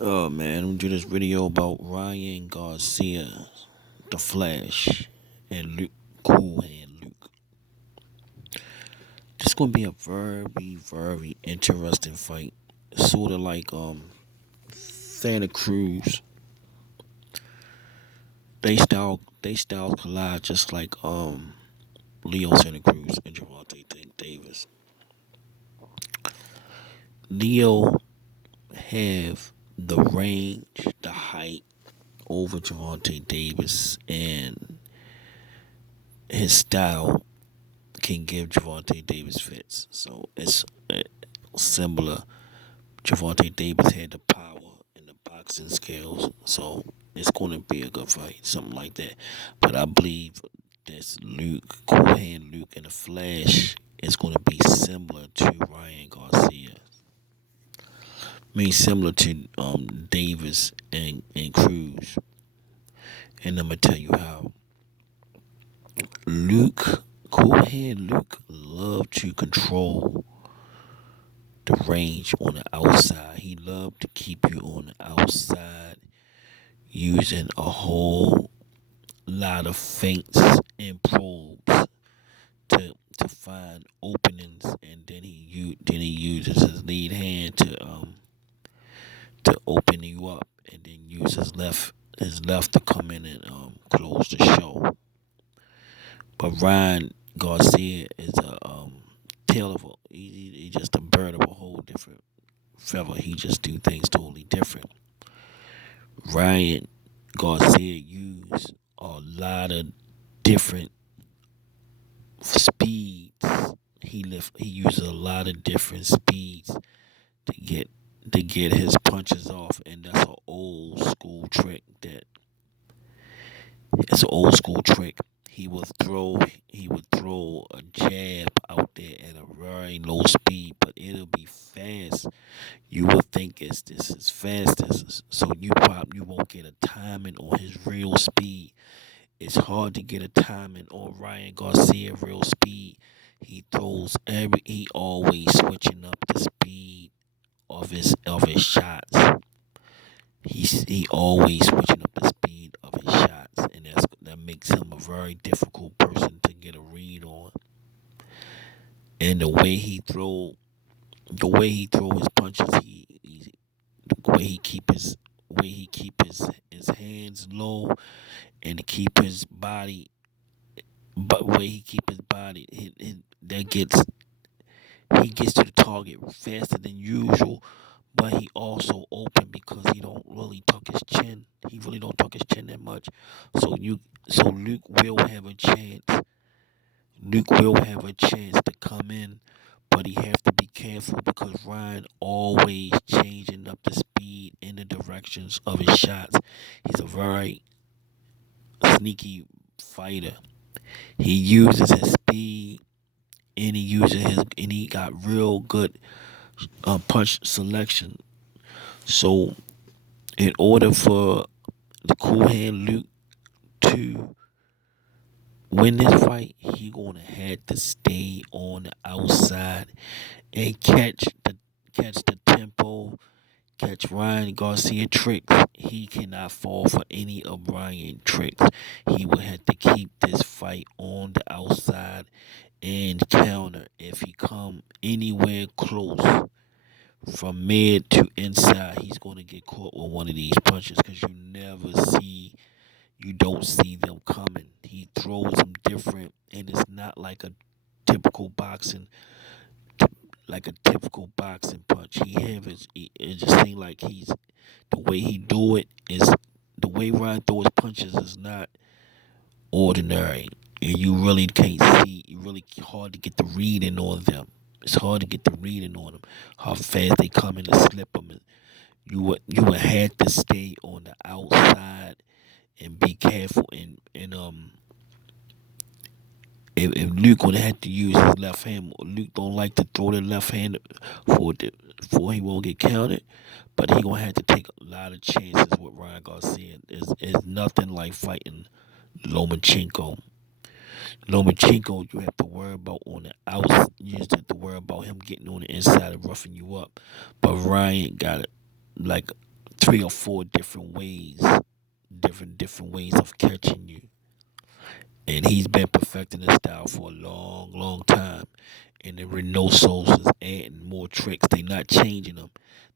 Oh man, I'm gonna do this video about Ryan Garcia, The Flash, and Luke Cool Hand Luke. This gonna be a very interesting fight. Sort of like Santa Cruz. They style collide just like Leo Santa Cruz and Javante Davis. Leo have the range, the height over Javante Davis, and his style can give Javante Davis fits. So it's similar. Javante Davis had the power and the boxing skills, so it's going to be a good fight, something like that. But I believe this Luke, Cool Hand Luke, and the Flash is going to be similar to Ryan Garcia. I mean, similar to Davis and Cruz. And I'm gonna tell you how. Luke, Cool Hand Luke, loved to control the range on the outside. He loved to keep you on the outside using a whole lot of feints and probes to find openings, and then he uses his lead hand to open you up, and then use his left to come in and close the show. But Ryan Garcia is a tail of a he just a bird of a whole different feather. He just do things totally different. Ryan Garcia used a lot of different speeds. He uses a lot of different speeds to get his punches off, and that's an old school trick. It's an old school trick. He would throw a jab out there at a very low speed, but it'll be fast. You would think it's this is fast as so you won't get a timing on his real speed. It's hard to get a timing on Ryan Garcia real speed. He always switching up the speed of his shots. He always switching up the speed of his shots, and that makes him a very difficult person to get a read on. And the way he throw his punches, the way he keep his hands low, and to keep his body, but way he keep his body, that he gets to the target faster than usual, but he also open because he don't really tuck his chin. He really don't tuck his chin that much. So Luke will have a chance. Luke will have a chance to come in, but he have to be careful because Ryan always changing up the speed and the directions of his shots. He's a very sneaky fighter. He uses his speed, and he got real good punch selection. So in order for the Cool Hand Luke to win this fight, he gonna have to stay on the outside and catch the tempo, catch Ryan Garcia tricks. He cannot fall for any of Ryan tricks. He will have to keep this fight on the outside and counter. If he come anywhere close from mid to inside, he's going to get caught with one of these punches because you don't see them coming. He throws them different, and it's not typical boxing, like a typical boxing punch. It just seems like the way he do it is the way Ryan throws punches is not ordinary, and you really can't see. You really hard to get the reading on them. It's hard to get the reading on them. How fast they come in to slip them. And you would have to stay on the outside and be careful. And if Luke would have to use his left hand, Luke don't like to throw the left hand for he won't get counted. But he gonna have to take a lot of chances with Ryan Garcia. It's nothing like fighting Lomachenko. Lomachenko, you have to worry about on the outs. You just have to worry about him getting on the inside and roughing you up. But Ryan got it like three or four different ways, different ways of catching you. And he's been perfecting this style for a long, long time. And the Renosos is adding more tricks. They not changing them.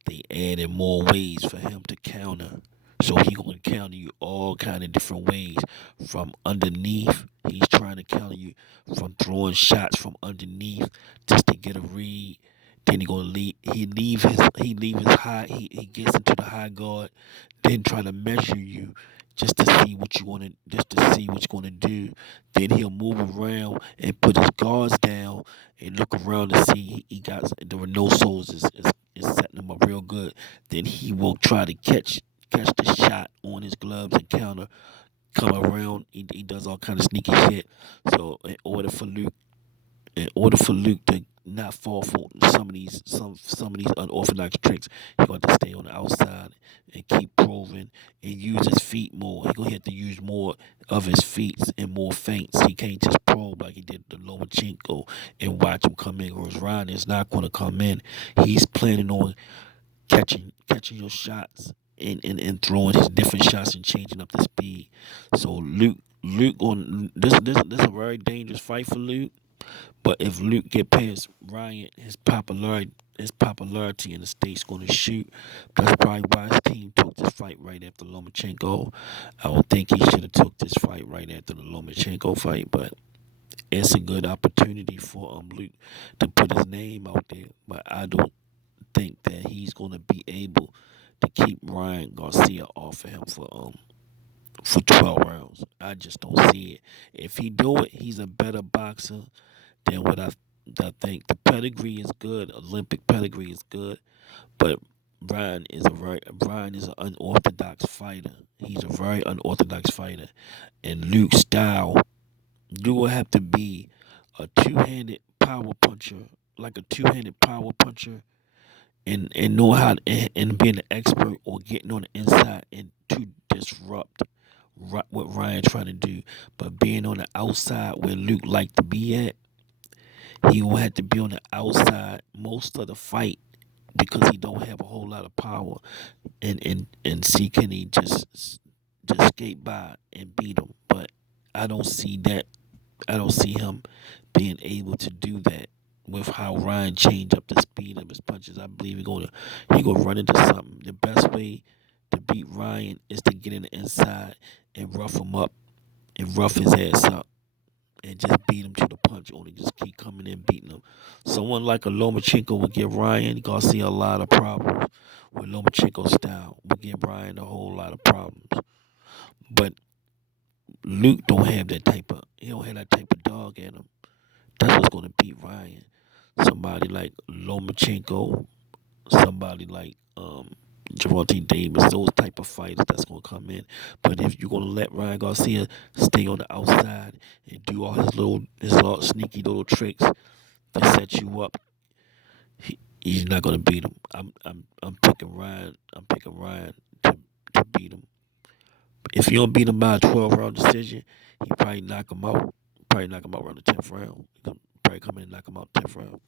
They adding more ways for him to counter. So he gonna counter you all kind of different ways. From underneath, he's trying to counter you from throwing shots from underneath just to get a read. Then he gonna leave. He leave his high. He gets into the high guard. Then try to measure you just to see what you wanna just to see what you're gonna do. Then he'll move around and put his guards down and look around to see he got the Renault Souls is setting him up real good. Then he will try to catch the shot on his gloves and counter, come around. He does all kind of sneaky shit. So in order for Luke to not fall for some of these unorthodox tricks, he got to stay on the outside and keep proving and use his feet more. He gonna have to use more of his feet and more feints. He can't just probe like he did the Lomachenko and watch him come in. Whereas Ryan is not gonna come in. He's planning on catching your shots and throwing his different shots and changing up the speed. So Luke on this is a very dangerous fight for Luke. But if Luke get past Ryan, his popularity in the state's going to shoot. That's probably why his team took this fight right after Lomachenko. I don't think he should have took this fight right after the Lomachenko fight, but it's a good opportunity for Luke to put his name out there. But I don't think that he's going to be able to keep Ryan Garcia off of him for 12 rounds. I just don't see it. If he do it, he's a better boxer than what I think. The pedigree is good. Olympic pedigree is good, but Brian is an unorthodox fighter. He's a very unorthodox fighter, and Luke's style, you will have to be a two-handed power puncher, like a two-handed power puncher, and know how and being an expert or getting on the inside and to disrupt what Ryan trying to do. But being on the outside where Luke like to be at, he will have to be on the outside most of the fight because he don't have a whole lot of power. And see can he just skate by and beat him. But I don't see that. I don't see him being able to do that with how Ryan changed up the speed of his punches. I believe he gonna run into something. The best way to beat Ryan is to get in the inside and rough him up and rough his ass up and just beat him to the punch, or they just keep coming in beating him. Someone like a Lomachenko would give Ryan Garcia a lot of problems. With Lomachenko's style, would give Ryan a whole lot of problems. But Luke don't have that type of he don't have that type of dog in him. That's what's gonna beat Ryan. Somebody like Lomachenko, somebody like Javante Davis, those type of fighters that's gonna come in. But if you're gonna let Ryan Garcia stay on the outside and do all his little sneaky little tricks to set you up, he's not gonna beat him. I'm picking Ryan. I'm picking Ryan to beat him. If you don't beat him by a 12 round decision, he probably knock him out. Probably knock him out around the 10th round. He probably come in and knock him out 10th round.